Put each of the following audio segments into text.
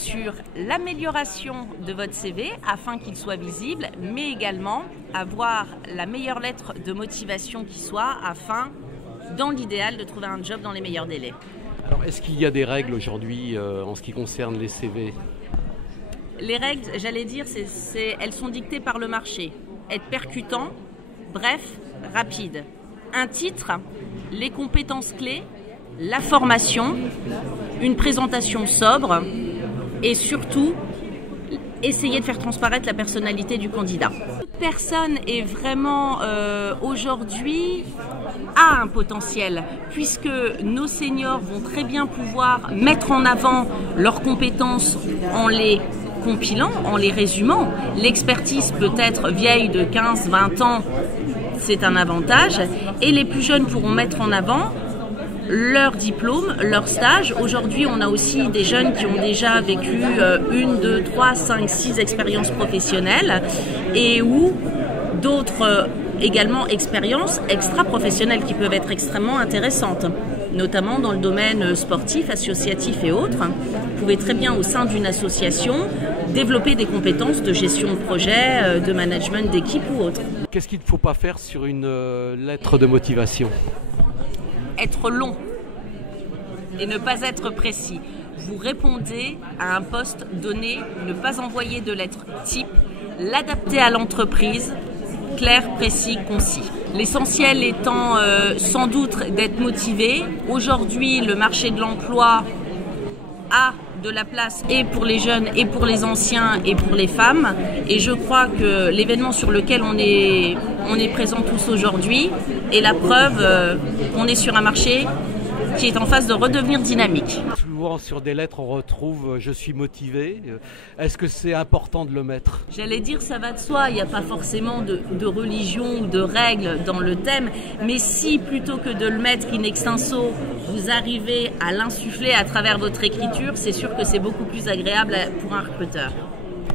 Sur l'amélioration de votre CV afin qu'il soit visible, mais également avoir la meilleure lettre de motivation qui soit afin, dans l'idéal, de trouver un job dans les meilleurs délais. Alors, est-ce qu'il y a des règles aujourd'hui en ce qui concerne les CV ? Les règles, j'allais dire, elles sont dictées par le marché. Être percutant, bref, rapide. Un titre, les compétences clés, la formation, une présentation sobre et surtout, essayer de faire transparaître la personnalité du candidat. Toute personne est vraiment aujourd'hui a un potentiel puisque nos seniors vont très bien pouvoir mettre en avant leurs compétences en les compilant, en les résumant. L'expertise peut être vieille de 15-20 ans, c'est un avantage. Et les plus jeunes pourront mettre en avant leur diplôme, leur stage. Aujourd'hui, on a aussi des jeunes qui ont déjà vécu 1, 2, 3, 5, 6 expériences professionnelles et ou d'autres également expériences extra-professionnelles qui peuvent être extrêmement intéressantes, notamment dans le domaine sportif, associatif et autres. Vous pouvez très bien, au sein d'une association, développer des compétences de gestion de projet, de management d'équipe ou autre. Qu'est-ce qu'il ne faut pas faire sur une lettre de motivation ? Être long et ne pas être précis. Vous répondez à un poste donné, ne pas envoyer de lettres type, l'adapter à l'entreprise, clair, précis, concis. L'essentiel étant sans doute d'être motivé. Aujourd'hui, le marché de l'emploi a de la place et pour les jeunes et pour les anciens et pour les femmes. Et je crois que l'événement sur lequel on est présents tous aujourd'hui est la preuve qu'on est sur un marché qui est en phase de redevenir dynamique. Souvent sur des lettres on retrouve « je suis motivé ». Est-ce que c'est important de le mettre ? J'allais dire ça va de soi, il n'y a pas forcément de religion ou de règles dans le thème, mais si plutôt que de le mettre in extenso, vous arrivez à l'insuffler à travers votre écriture, c'est sûr que c'est beaucoup plus agréable pour un recruteur.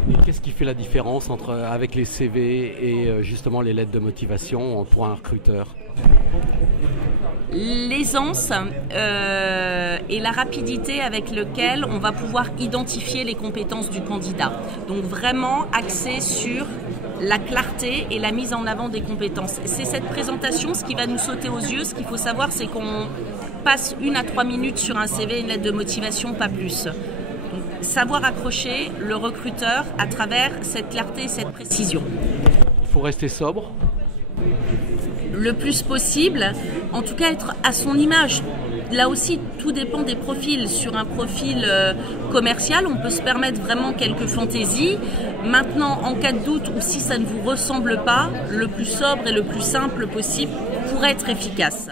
Et qu'est-ce qui fait la différence avec les CV et justement les lettres de motivation pour un recruteur ? L'aisance et la rapidité avec laquelle on va pouvoir identifier les compétences du candidat. Donc vraiment axé sur la clarté et la mise en avant des compétences. C'est cette présentation, ce qui va nous sauter aux yeux. Ce qu'il faut savoir, c'est qu'on passe 1 à 3 minutes sur un CV, une lettre de motivation, pas plus. Donc, savoir accrocher le recruteur à travers cette clarté et cette précision. Il faut rester sobre. Le plus possible, en tout cas être à son image. Là aussi, tout dépend des profils. Sur un profil commercial, on peut se permettre vraiment quelques fantaisies. Maintenant, en cas de doute ou si ça ne vous ressemble pas, le plus sobre et le plus simple possible pour être efficace.